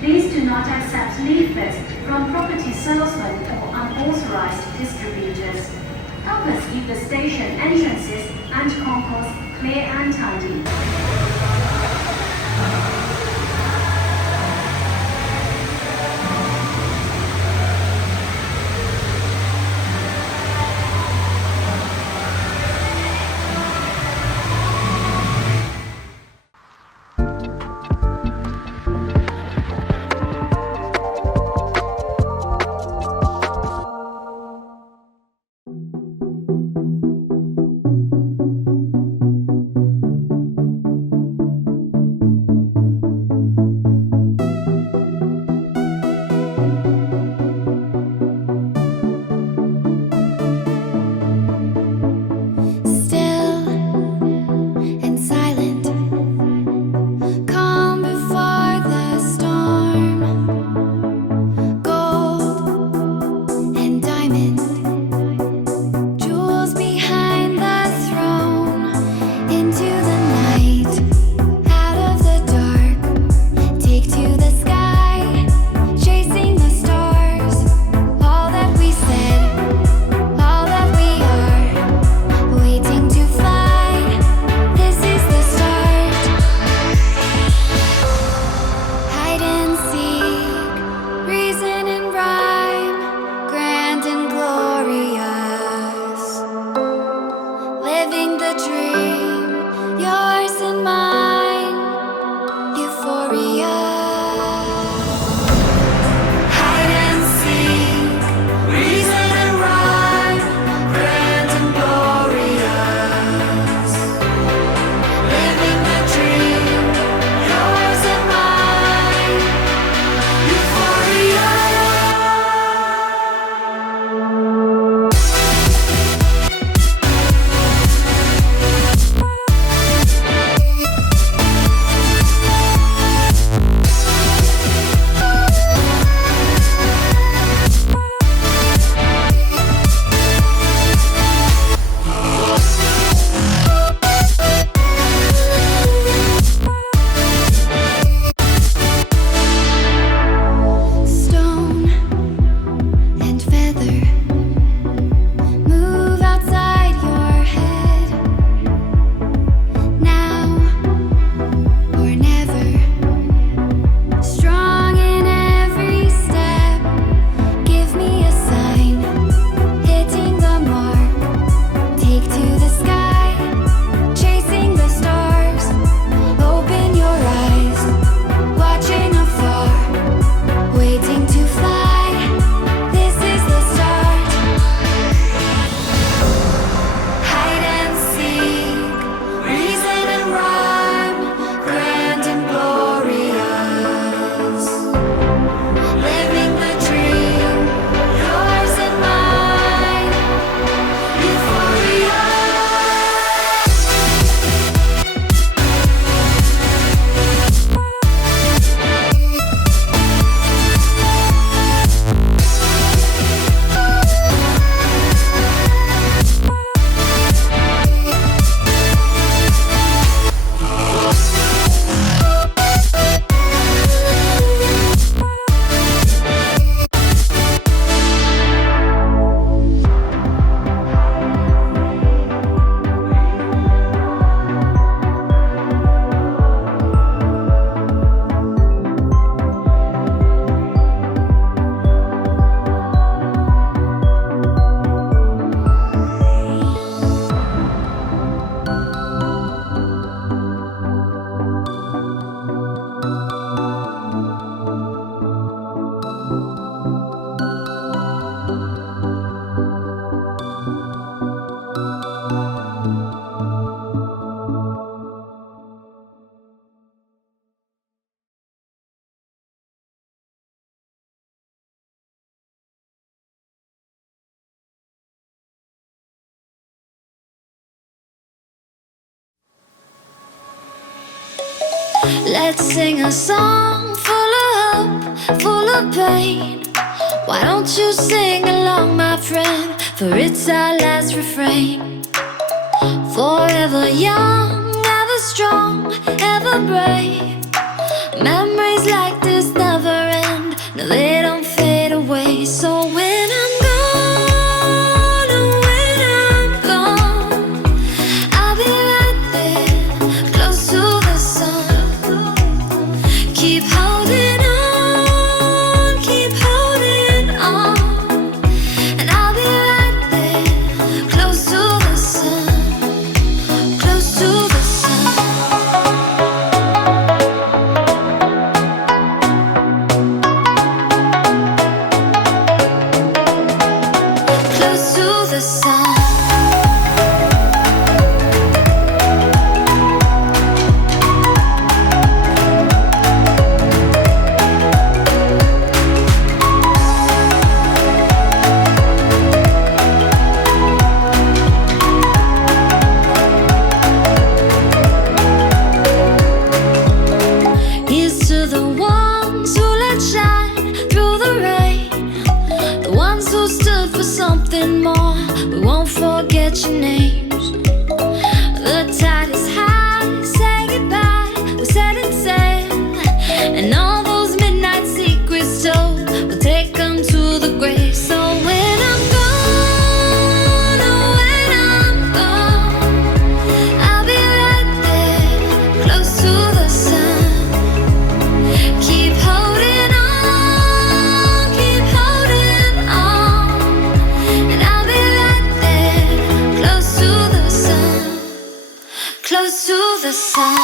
Please do not accept leaflets from property salesmen or unauthorized distributors. Help us keep the station entrances and concourse clear and tidy. Let's sing a song full of hope, full of pain. Why don't you sing along, my friend? For it's our last refrain. Forever young, ever strong, ever brave. Memories like this never forget your names. The tide is high, say goodbye, we're setting sail. And all those midnight secrets told, we'll take them to the grave. So when I'm gone, oh when I'm gone, I'll be right there, close to the sun. Keep holding on, keep holding on. And I'll be right there, close to the sun, close to the sun.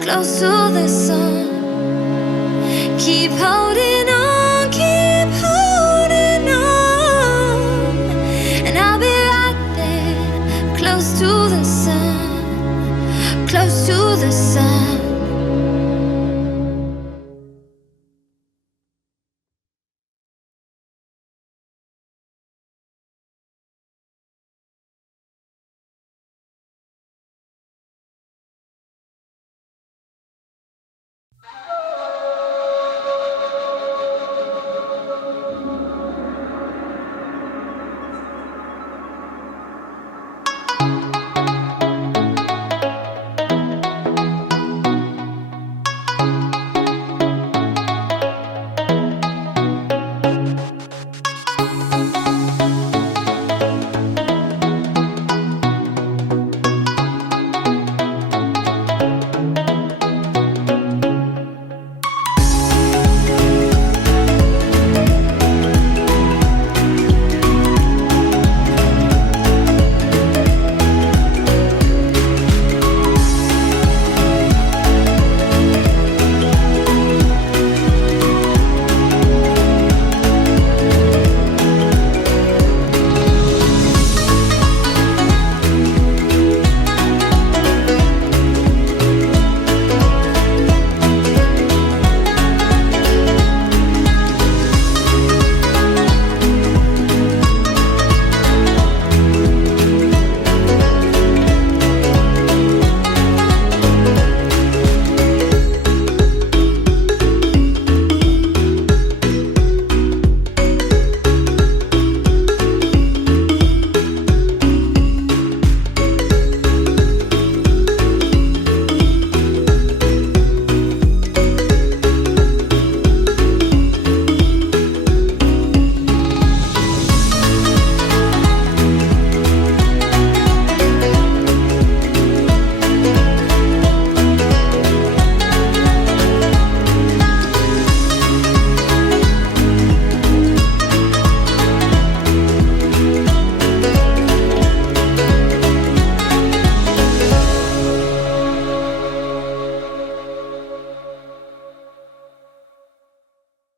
Close to the sun. Keep holding on, keep holding on. And I'll be right there, close to the sun, close to the sun.